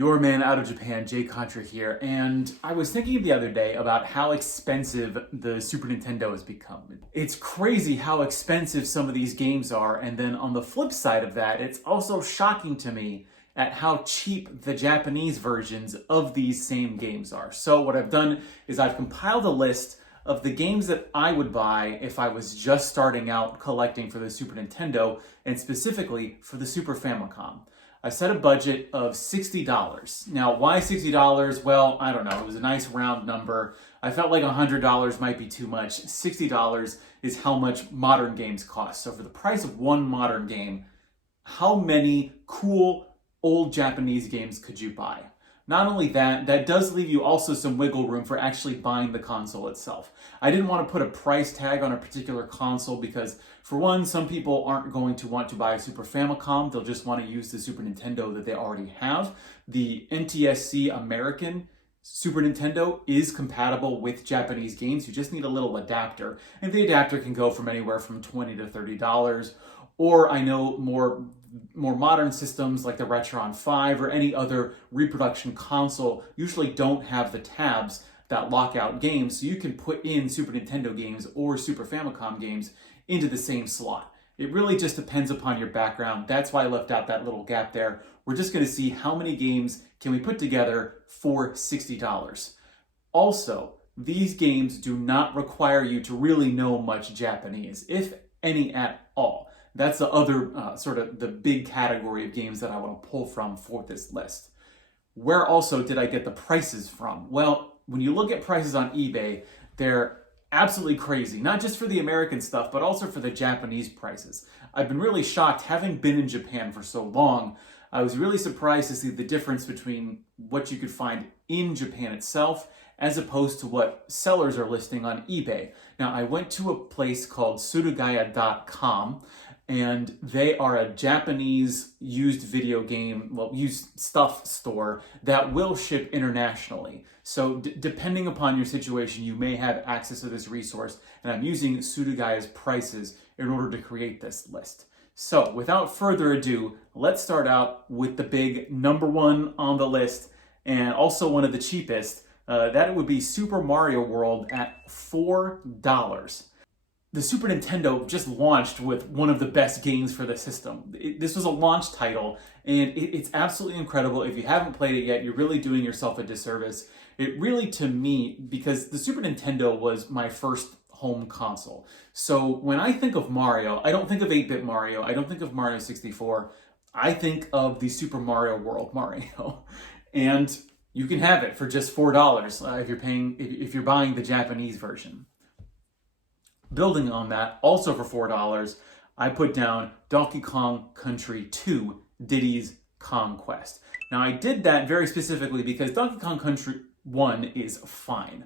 Your man out of Japan, Jay Contra here, and I was thinking the other day about how expensive the Super Nintendo has become. It's crazy how expensive some of these games are, and then on the flip side of that, it's also shocking to me at how cheap the Japanese versions of these same games are. So what I've done is I've compiled a list of the games that I would buy if I was just starting out collecting for the Super Nintendo, and specifically for the Super Famicom. I set a budget of $60. Now, why $60? Well, I don't know. It was a nice round number. I felt like $100 might be too much. $60 is how much modern games cost. So for the price of one modern game, how many cool old Japanese games could you buy? Not only that, that does leave you also some wiggle room for actually buying the console itself. I didn't want to put a price tag on a particular console because, for one, some people aren't going to want to buy a Super Famicom. They'll just want to use the Super Nintendo that they already have. The NTSC American Super Nintendo is compatible with Japanese games. You just need a little adapter. And the adapter can go from anywhere from $20 to $30. Or I know more modern systems like the Retron 5 or any other reproduction console usually don't have the tabs that lock out games, so you can put in Super Nintendo games or Super Famicom games into the same slot. It really just depends upon your background. That's why I left out that little gap there. We're just going to see how many games can we put together for $60. Also, these games do not require you to really know much Japanese, if any at all. That's the other sort of the big category of games that I want to pull from for this list. Where also did I get the prices from? Well, when you look at prices on eBay, they're absolutely crazy. Not just for the American stuff, but also for the Japanese prices. I've been really shocked, having been in Japan for so long. I was really surprised to see the difference between what you could find in Japan itself as opposed to what sellers are listing on eBay. Now, I went to a place called surugaya.com, and they are a Japanese used stuff store that will ship internationally. So depending upon your situation, you may have access to this resource, and I'm using Surugaya's prices in order to create this list. So without further ado, let's start out with the big number one on the list, and also one of the cheapest. That would be Super Mario World at $4. The Super Nintendo just launched with one of the best games for the system. This was a launch title, and it's absolutely incredible. If you haven't played it yet, you're really doing yourself a disservice. It really, to me, because the Super Nintendo was my first home console. So when I think of Mario, I don't think of 8-bit Mario. I don't think of Mario 64. I think of the Super Mario World Mario. And you can have it for just $4 if you're buying the Japanese version. Building on that, also for $4, I put down Donkey Kong Country 2, Diddy's Kong Quest. Now, I did that very specifically because Donkey Kong Country 1 is fine.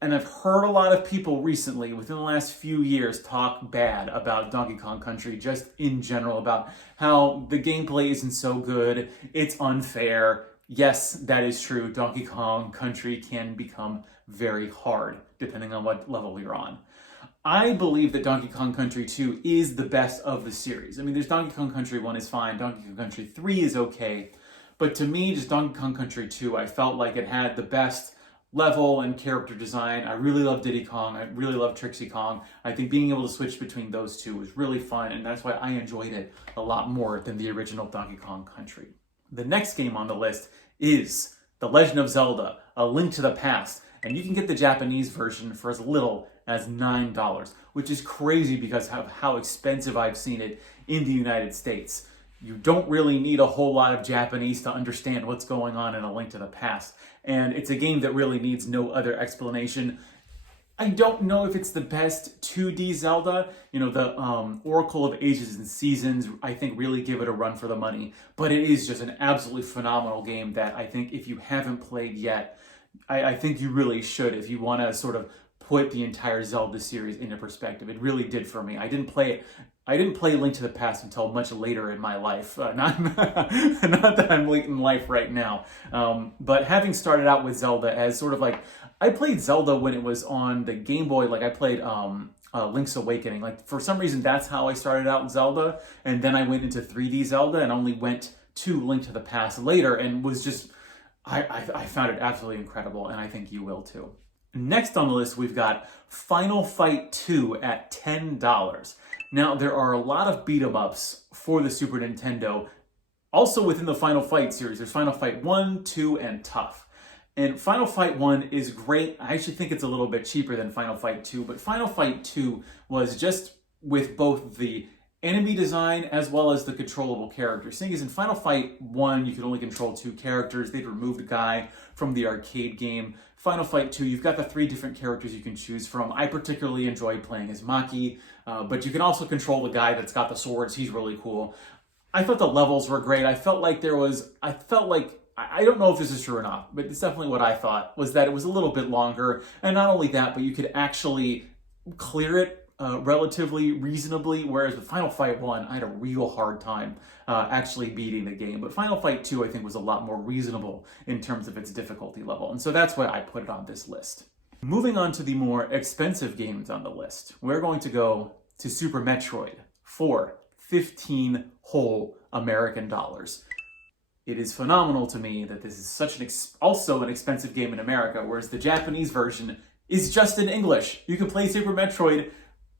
And I've heard a lot of people recently, within the last few years, talk bad about Donkey Kong Country, just in general, about how the gameplay isn't so good, it's unfair. Yes, that is true. Donkey Kong Country can become very hard, depending on what level you're on. I believe that Donkey Kong Country 2 is the best of the series. I mean, there's Donkey Kong Country 1 is fine, Donkey Kong Country 3 is okay, but to me, just Donkey Kong Country 2, I felt like it had the best level and character design. I really love Diddy Kong, I really love Trixie Kong. I think being able to switch between those two was really fun, and that's why I enjoyed it a lot more than the original Donkey Kong Country. The next game on the list is The Legend of Zelda, A Link to the Past, and you can get the Japanese version for as little as $9, which is crazy because of how expensive I've seen it in the United States. You don't really need a whole lot of Japanese to understand what's going on in A Link to the Past, and it's a game that really needs no other explanation. I don't know if it's the best 2D Zelda. You know, the Oracle of Ages and Seasons, I think, really give it a run for the money, but it is just an absolutely phenomenal game that I think if you haven't played yet, I think you really should if you want to sort of put the entire Zelda series into perspective. It really did for me. I didn't play Link to the Past until much later in my life. Not that I'm late in life right now. But having started out with Zelda as sort of like, I played Zelda when it was on the Game Boy. Like I played Link's Awakening. Like for some reason, that's how I started out in Zelda. And then I went into 3D Zelda and only went to Link to the Past later and was just, I found it absolutely incredible, and I think you will too. Next on the list, we've got Final Fight 2 at $10. Now, there are a lot of beat-em-ups for the Super Nintendo, also within the Final Fight series. There's Final Fight 1, 2, and Tough. And Final Fight 1 is great. I actually think it's a little bit cheaper than Final Fight 2, but Final Fight 2 was just with both the enemy design as well as the controllable characters. Thing is, in Final Fight 1, you could only control 2 characters. They'd removed a guy from the arcade game. Final Fight 2, you've got the 3 different characters you can choose from. I particularly enjoyed playing as Maki, but you can also control the guy that's got the swords. He's really cool. I thought the levels were great. I felt like I don't know if this is true or not, but it's definitely what I thought, was that it was a little bit longer. And not only that, but you could actually clear it relatively reasonably, whereas with Final Fight 1, I had a real hard time actually beating the game. But Final Fight 2, I think, was a lot more reasonable in terms of its difficulty level. And so that's why I put it on this list. Moving on to the more expensive games on the list, we're going to go to Super Metroid for 15 whole American dollars. It is phenomenal to me that this is such also an expensive game in America, whereas the Japanese version is just in English. You can play Super Metroid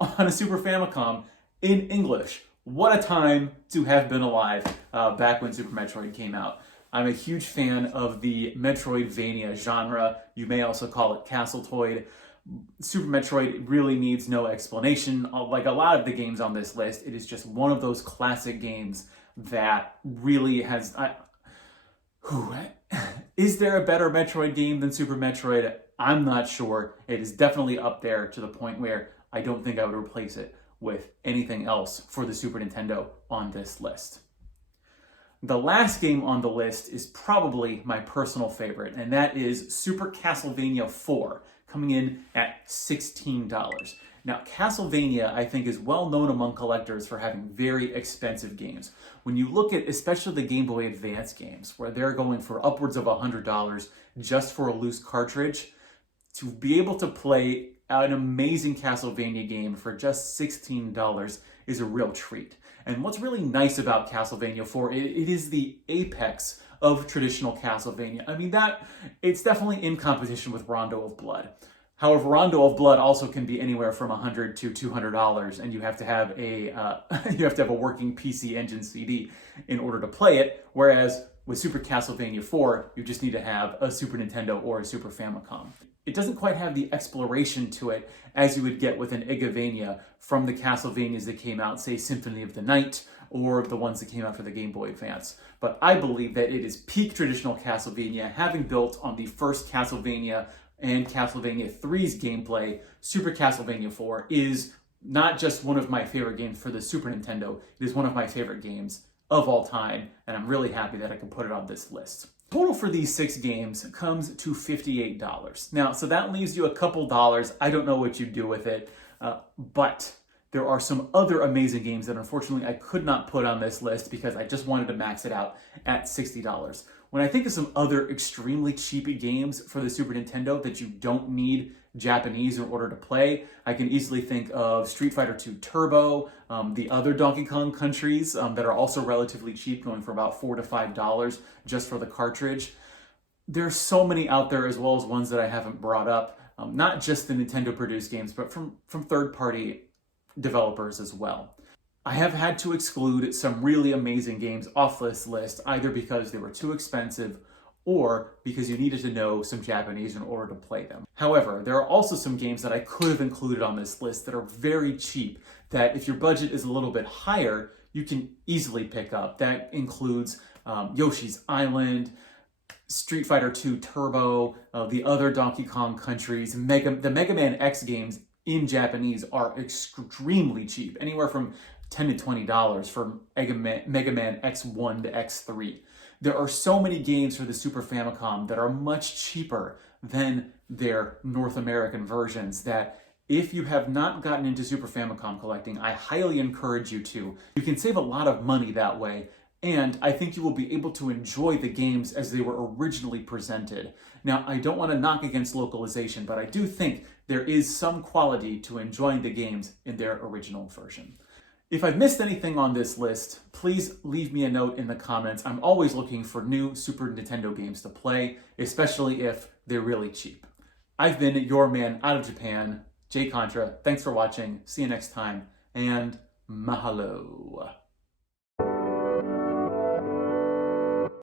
on a Super Famicom in English. What a time to have been alive back when Super Metroid came out. I'm a huge fan of the Metroidvania genre. You may also call it Castletoid. Super Metroid really needs no explanation. Like a lot of the games on this list, it is just one of those classic games that really has... Is there a better Metroid game than Super Metroid? I'm not sure. It is definitely up there to the point where I don't think I would replace it with anything else for the Super Nintendo on this list. The last game on the list is probably my personal favorite, and that is Super Castlevania IV, coming in at $16. Now, Castlevania, I think, is well known among collectors for having very expensive games. When you look at especially the Game Boy Advance games, where they're going for upwards of $100 just for a loose cartridge, to be able to play an amazing Castlevania game for just $16 is a real treat. And what's really nice about Castlevania IV, it is the apex of traditional Castlevania. I mean, it's definitely in competition with Rondo of Blood. However, Rondo of Blood also can be anywhere from $100 to $200, and you have to have a working PC Engine CD in order to play it. Whereas with Super Castlevania IV, you just need to have a Super Nintendo or a Super Famicom. It doesn't quite have the exploration to it as you would get with an Igavania from the Castlevanias that came out, say Symphony of the Night, or the ones that came out for the Game Boy Advance. But I believe that it is peak traditional Castlevania, having built on the first Castlevania and Castlevania 3's gameplay. Super Castlevania IV is not just one of my favorite games for the Super Nintendo, it is one of my favorite games of all time, and I'm really happy that I can put it on this list. Total for these 6 games comes to $58. Now, so that leaves you a couple dollars. I don't know what you do with it, but there are some other amazing games that unfortunately I could not put on this list because I just wanted to max it out at $60. When I think of some other extremely cheap games for the Super Nintendo that you don't need Japanese in order to play, I can easily think of Street Fighter II Turbo, the other Donkey Kong countries that are also relatively cheap, going for about $4 to $5 just for the cartridge. There's so many out there, as well as ones that I haven't brought up, not just the Nintendo-produced games, but from third-party developers as well. I have had to exclude some really amazing games off this list, either because they were too expensive or because you needed to know some Japanese in order to play them. However, there are also some games that I could have included on this list that are very cheap, that if your budget is a little bit higher, you can easily pick up. That includes Yoshi's Island, Street Fighter II Turbo, the other Donkey Kong countries. The Mega Man X games in Japanese are extremely cheap, anywhere from $10 to $20 for Mega Man X1 to X3. There are so many games for the Super Famicom that are much cheaper than their North American versions that if you have not gotten into Super Famicom collecting, I highly encourage you to. You can save a lot of money that way, and I think you will be able to enjoy the games as they were originally presented. Now, I don't want to knock against localization, but I do think there is some quality to enjoying the games in their original version. If I've missed anything on this list, please leave me a note in the comments. I'm always looking for new Super Nintendo games to play, especially if they're really cheap. I've been your man out of Japan, Jay Contra. Thanks for watching. See you next time, and mahalo.